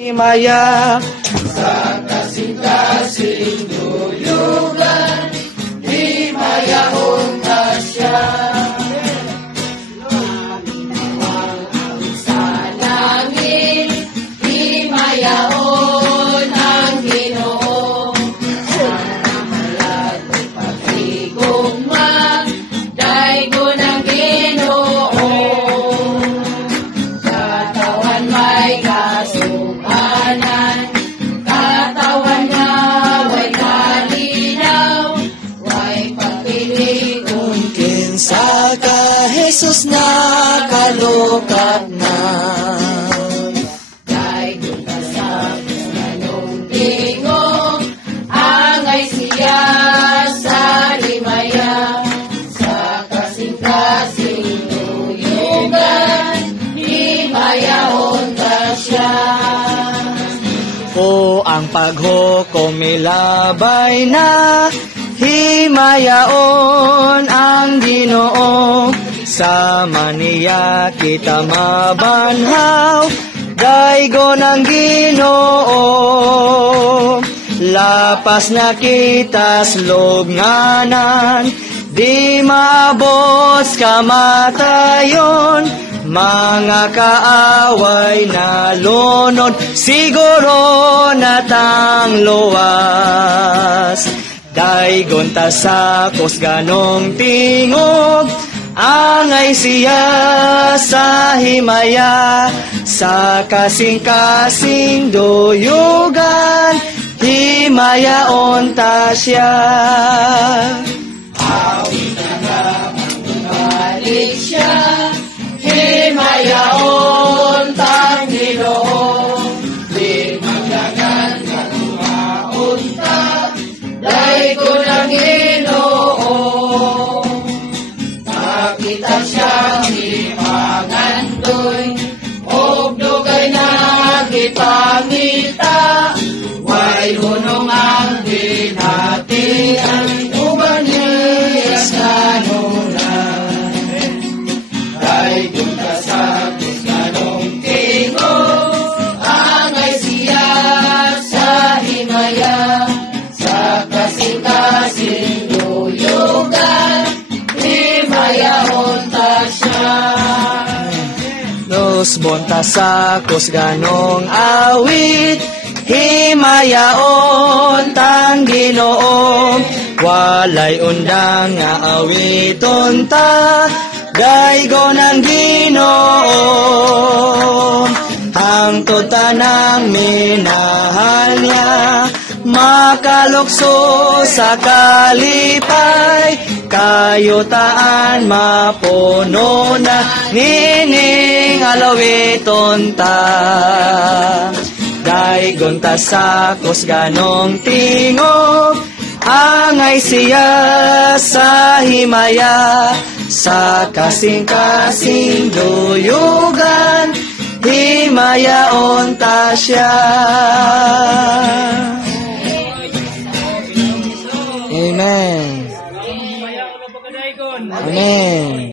Himaya sa kasing-kasing duyugan, himayahon ka siya. Luminawang ang sa langit, himayahon ang Ginoo. Sa malag o pagtigugma, daygo ng Ginoo. Katawan may kasubanan, katawan nga way kalinaw, way pagpili kung kinsa ka Jesus na kalukat na. daygo ka sa ganong tingog, angay siya sa himaya, sa kasing-kasing duyugan, himayahon ka siya. O ang paghukom milabay na, himayaon ang Ginoo. Sa maniya kita mabanhaw, daygo ng Ginoo. Lapas na kitas lubnganan, di maabot kamatayon. Mga kaaway na lunod, siguro natang luwas. Daygon ta sa ganong tingog, angay siya sa himaya, sa kasing-kasing duyugan, himayaon ta siya. Awit na naman bumalik siya, himayahon tang Ginoo. Di magdagan ka tumaunta, daygo ng Ginoo. Makita siyang ipangandoy, og dugay na gipangita, way hunong ang binatian, uban niyas kanunan. Daygon ka sa ganong tingog, angay siya sa himaya, sa kasing-kasing duyugan, himayahon ta siya. Los bonta sa ganong awit, himayaon tang Ginoo. Walay undang nga awiton ta, daygo ng Ginoo. Ang tutanang minahal niya, makalukso sa kalipay, kayutaan mapuno na, nining alawiton ta. Daygon ta sa ganong tingog, angay siya sa himaya, sa kasing-kasing duyugan, himayaon ta siya. Amen. Amen.